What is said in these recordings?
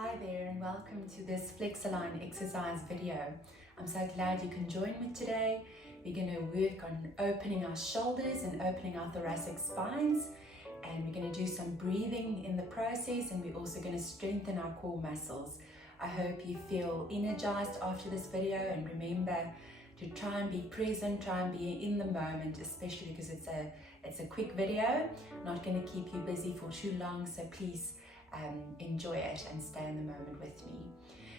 Hi there and welcome to this FlexAline exercise video. I'm so glad you can join me today. We're going to work on opening our shoulders and opening our thoracic spines, and we're going to do some breathing in the process, and we're also going to strengthen our core muscles. I hope you feel energized after this video, and remember to try and be present, try and be in the moment, especially because it's a quick video, not going to keep you busy for too long, so please enjoy it and stay in the moment with me.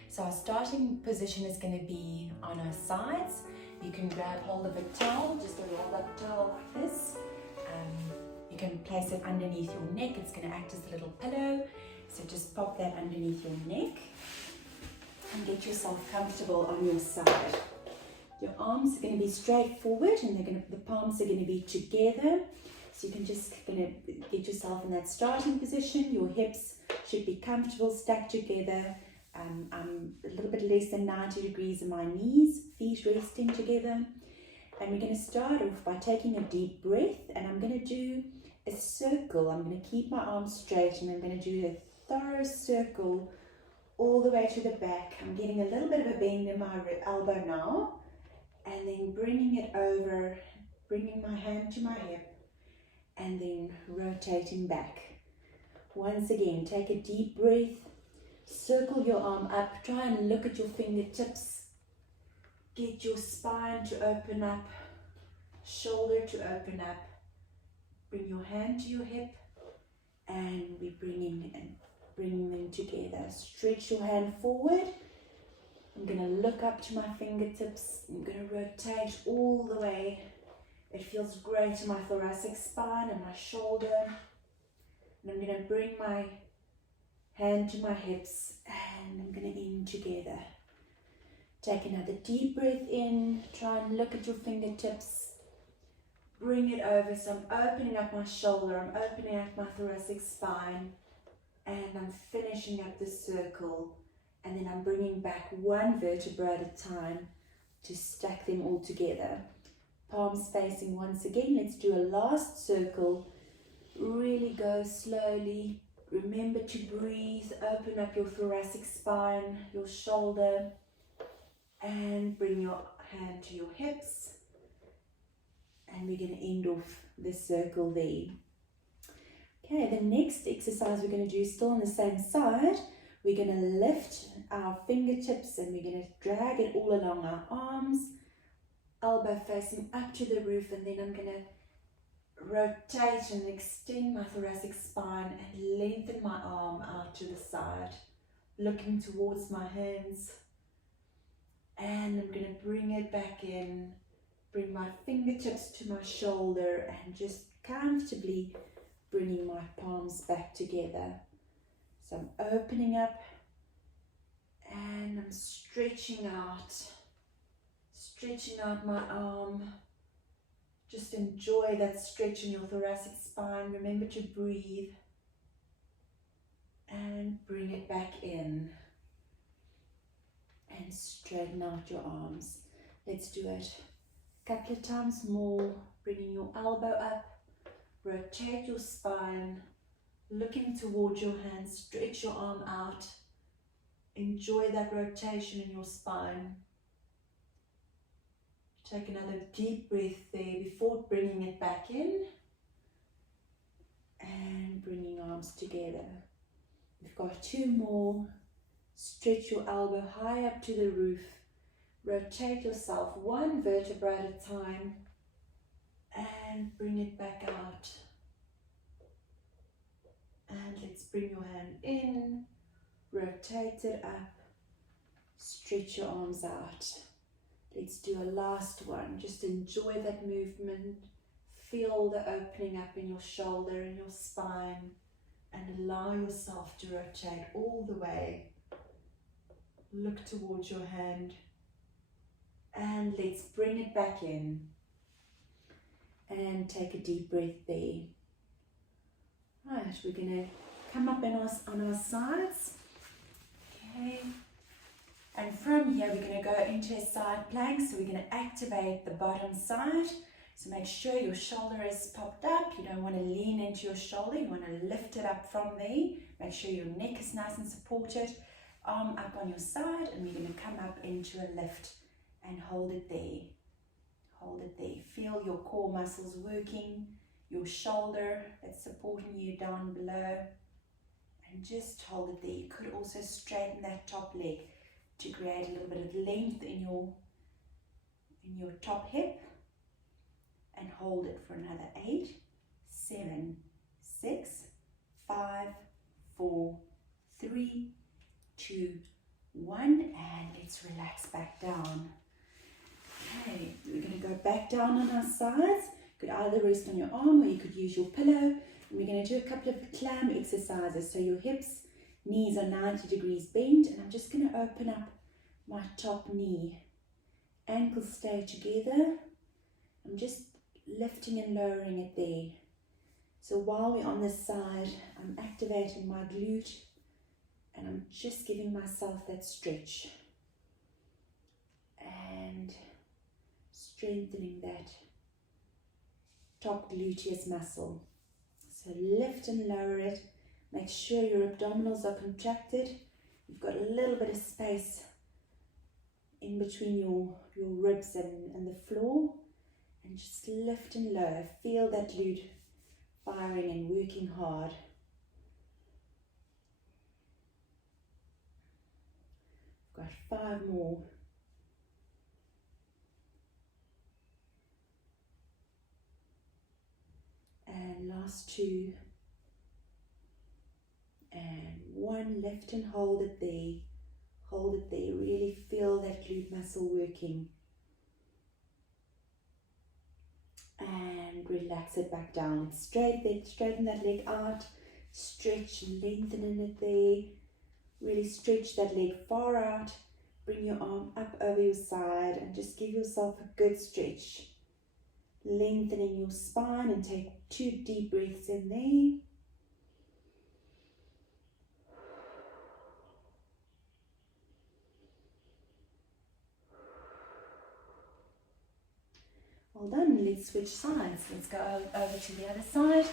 So our starting position is going to be on our sides. You can grab hold of a towel, just a rolled up towel like this. You can place it underneath your neck. It's going to act as a little pillow. So just pop that underneath your neck and get yourself comfortable on your side. Your arms are going to be straight forward, and the palms are going to be together. So you can just get yourself in that starting position. Your hips should be comfortable, stacked together. I'm a little bit less than 90 degrees in my knees, feet resting together. And we're going to start off by taking a deep breath, and I'm going to do a circle. I'm going to keep my arms straight, and I'm going to do a thorough circle all the way to the back. I'm getting a little bit of a bend in my elbow now, and then bringing it over, bringing my hand to my hip, and then rotating back. Once again, take a deep breath, circle your arm up, try and look at your fingertips, get your spine to open up, shoulder to open up, bring your hand to your hip, and we're bringing them together. Stretch your hand forward. I'm going to look up to my fingertips. I'm going to rotate all the way. It feels great in my thoracic spine and my shoulder. And I'm going to bring my hand to my hips, and I'm going to end together. Take another deep breath in. Try and look at your fingertips. Bring it over. So I'm opening up my shoulder. I'm opening up my thoracic spine. And I'm finishing up the circle. And then I'm bringing back one vertebra at a time to stack them all together. Palms facing once again. Let's do a last circle. Really go slowly. Remember to breathe. Open up your thoracic spine, your shoulder, and bring your hand to your hips. And we're going to end off the circle there. Okay, the next exercise we're going to do, still on the same side. We're going to lift our fingertips, and we're going to drag it all along our arms, elbow facing up to the roof, and then I'm going to rotate and extend my thoracic spine and lengthen my arm out to the side, looking towards my hands. And I'm going to bring it back in, bring my fingertips to my shoulder, and just comfortably bringing my palms back together. So I'm opening up and I'm stretching out my arm. Just enjoy that stretch in your thoracic spine. Remember to breathe and bring it back in and straighten out your arms. Let's do it a couple of times more. Bringing your elbow up, rotate your spine, looking towards your hands, stretch your arm out. Enjoy that rotation in your spine. Take another deep breath there before bringing it back in and bringing arms together. We've got two more. Stretch your elbow high up to the roof. Rotate yourself one vertebra at a time and bring it back out. And let's bring your hand in, rotate it up, stretch your arms out. Let's do a last one. Just enjoy that movement. Feel the opening up in your shoulder and your spine, and allow yourself to rotate all the way. Look towards your hand, and let's bring it back in. And take a deep breath there. Right, we're going to come up on our sides. Okay. And from here, we're going to go into a side plank. So we're going to activate the bottom side. So make sure your shoulder is popped up. You don't want to lean into your shoulder. You want to lift it up from there. Make sure your neck is nice and supported. Arm up on your side, and we're going to come up into a lift and hold it there. Hold it there. Feel your core muscles working, your shoulder that's supporting you down below, and just hold it there. You could also straighten that top leg to create a little bit of length in your top hip, and hold it for another 8, 7, 6, 5, 4, 3, 2, 1, and let's relax back down. Okay, we're going to go back down on our sides. You could either rest on your arm or you could use your pillow. And we're going to do a couple of climb exercises. So your hips, knees are 90 degrees bent, and I'm just going to open up my top knee. Ankles stay together. I'm just lifting and lowering it there. So while we're on this side, I'm activating my glute, and I'm just giving myself that stretch and strengthening that top gluteus muscle. So lift and lower it. Make sure your abdominals are contracted. You've got a little bit of space in between your ribs and the floor. And just lift and lower. Feel that glute firing and working hard. I've got 5 more. And last 2. And 1. Lift and hold it there. Hold it there. Really feel that glute muscle working. And relax it back down. Straighten that leg out. Stretch and lengthen it there. Really stretch that leg far out. Bring your arm up over your side and just give yourself a good stretch. Lengthening your spine, and take 2 deep breaths in there. Well done. Let's switch sides. Let's go over to the other side.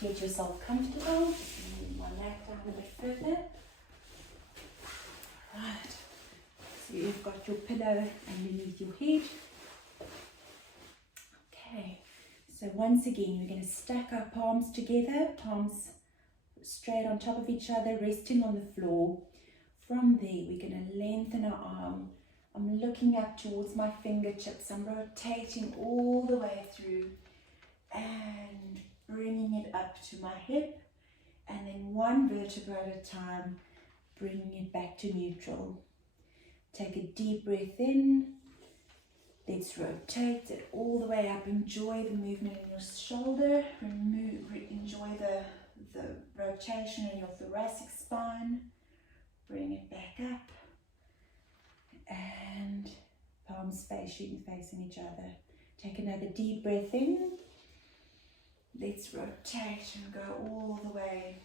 Get yourself comfortable. Move my mat down a bit further. Right. So you've got your pillow underneath your head. Okay. So once again, we're going to stack our palms together. Palms straight on top of each other, resting on the floor. From there, we're going to lengthen our arm. I'm looking up towards my fingertips. I'm rotating all the way through and bringing it up to my hip, and then 1 vertebra at a time, bringing it back to neutral. Take a deep breath in. Let's rotate it all the way up. Enjoy the movement in your shoulder. Enjoy the rotation in your thoracic spine. Bring it back up. And palms facing each other. Take another deep breath in. Let's rotate and go all the way.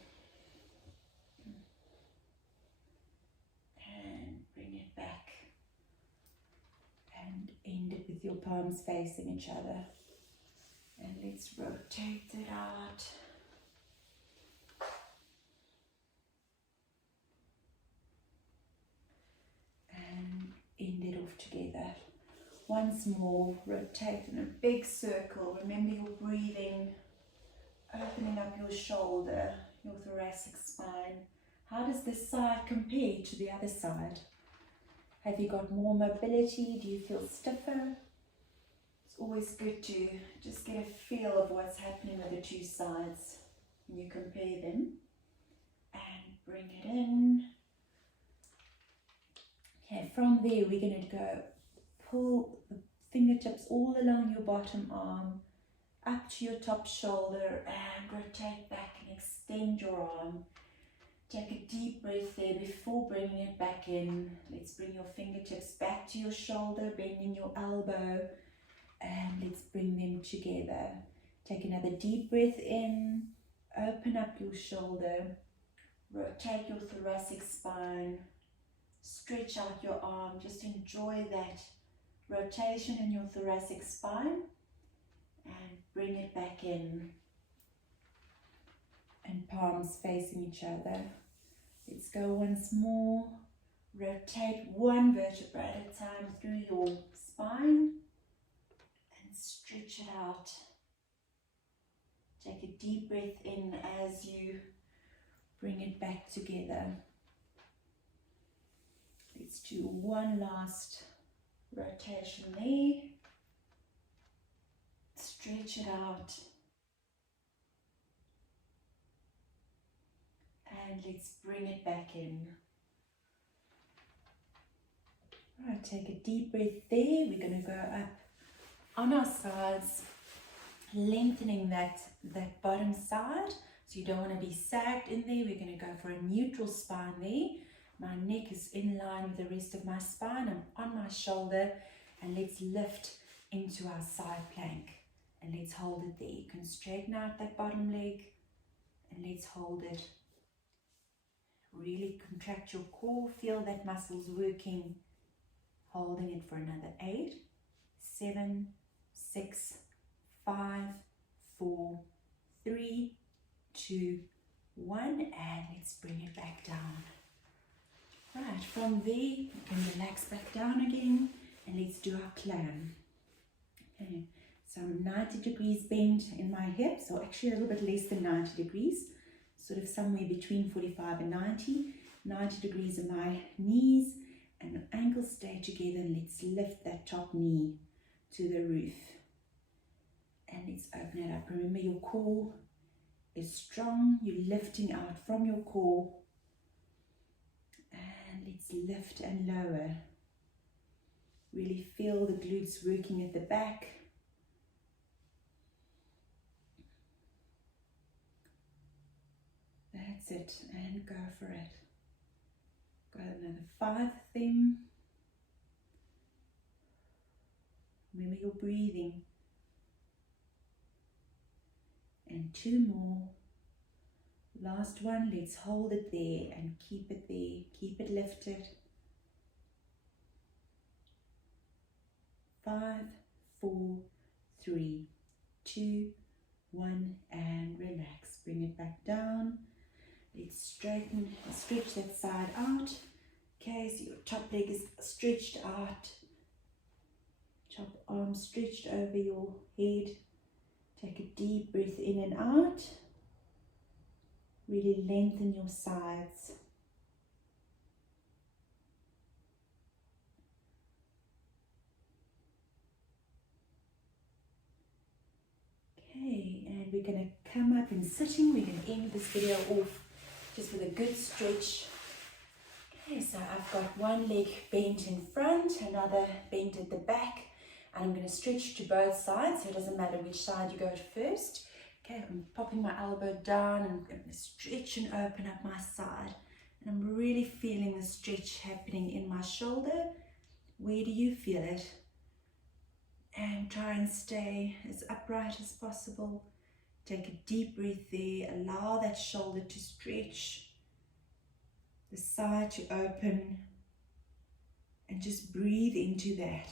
And bring it back. And end it with your palms facing each other. And let's rotate it out. And end it off together. Once more, rotate in a big circle. Remember your breathing, opening up your shoulder, your thoracic spine. How does this side compare to the other side? Have you got more mobility? Do you feel stiffer? It's always good to just get a feel of what's happening with the 2 sides when you compare them. And bring it in. Okay, from there we're going to go pull the fingertips all along your bottom arm, up to your top shoulder, and rotate back and extend your arm. Take a deep breath there before bringing it back in. Let's bring your fingertips back to your shoulder, bending your elbow, and let's bring them together. Take another deep breath in, open up your shoulder, rotate your thoracic spine, stretch out your arm. Just enjoy that rotation in your thoracic spine and bring it back in. and palms facing each other. Let's go once more. Rotate one vertebra at a time through your spine and stretch it out. Take a deep breath in as you bring it back together. Let's do one last rotation there. Stretch it out. And let's bring it back in. All right, take a deep breath there. We're going to go up on our sides, lengthening that bottom side. So you don't want to be sagged in there. We're going to go for a neutral spine there. My neck is in line with the rest of my spine. I'm on my shoulder, and let's lift into our side plank. And let's hold it there. You can straighten out that bottom leg, and let's hold it. Really contract your core, feel that muscles working. Holding it for another 8, 7, 6, 5, 4, 3, 2, 1, and let's bring it back down. Right, from there, you can relax back down again, and let's do our clam. Okay, so I'm 90 degrees bent in my hips, or actually a little bit less than 90 degrees, sort of somewhere between 45 and 90. 90 degrees in my knees, and ankles stay together, and let's lift that top knee to the roof. And let's open it up. Remember, your core is strong. You're lifting out from your core. And let's lift and lower. Really feel the glutes working at the back. That's it. And go for it. Got another 5 of them. Remember your breathing. And 2 more. Last one, let's hold it there and keep it there. Keep it lifted. 5, 4, 3, 2, 1, and relax. Bring it back down. Let's straighten and stretch that side out. Okay, so your top leg is stretched out. Top arm stretched over your head. Take a deep breath in and out. Really lengthen your sides. Okay, and we're going to come up in sitting. We're going to end this video off just with a good stretch. Okay, so I've got one leg bent in front, another bent at the back, and I'm going to stretch to both sides, so it doesn't matter which side you go to first. Okay, I'm popping my elbow down, and I'm going to stretch and open up my side. And I'm really feeling the stretch happening in my shoulder. Where do you feel it? And try and stay as upright as possible. Take a deep breath there. Allow that shoulder to stretch, the side to open, and just breathe into that.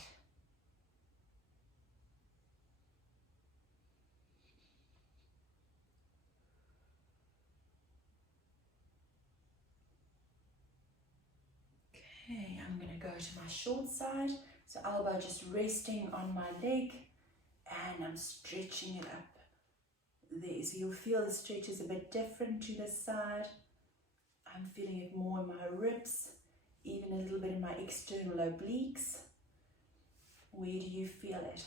Okay, I'm going to go to my short side. So elbow just resting on my leg, and I'm stretching it up there. So you'll feel the stretch is a bit different to this side. I'm feeling it more in my ribs, even a little bit in my external obliques. Where do you feel it?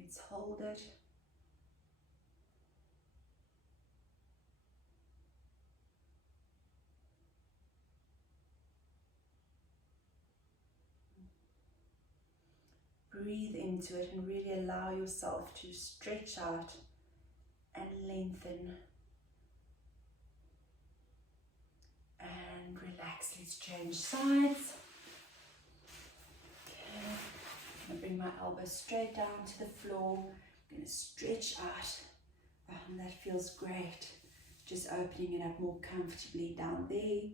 Let's hold it. Breathe into it and really allow yourself to stretch out and lengthen. And relax. Let's change sides. Okay. I'm going to bring my elbows straight down to the floor. I'm going to stretch out. And that feels great. Just opening it up more comfortably down there.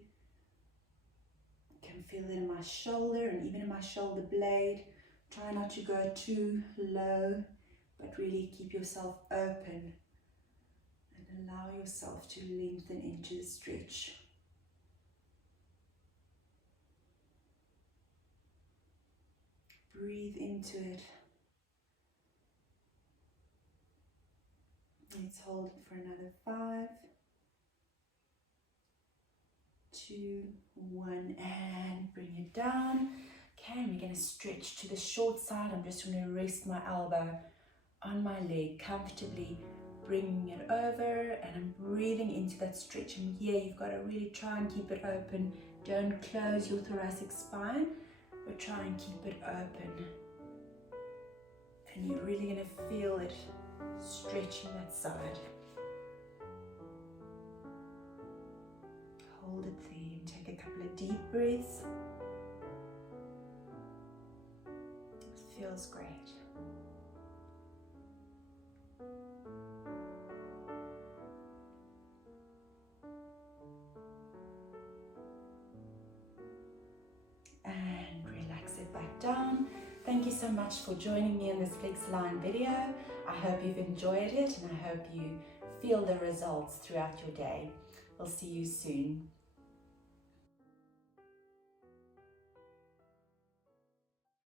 I can feel it in my shoulder and even in my shoulder blade. Try not to go too low, but really keep yourself open. And allow yourself to lengthen into the stretch. Breathe into it. Let's hold it for another 5, 2, 1, and bring it down. Okay, and we're going to stretch to the short side. I'm just going to rest my elbow on my leg comfortably, bringing it over, and I'm breathing into that stretch. And here you've got to really try and keep it open. Don't close your thoracic spine, but try and keep it open. And you're really going to feel it stretching that side. Hold it there and take a couple of deep breaths. It feels great. And relax it back down. Thank you so much for joining me in this FlexAline video. I hope you've enjoyed it and I hope you feel the results throughout your day. We'll see you soon.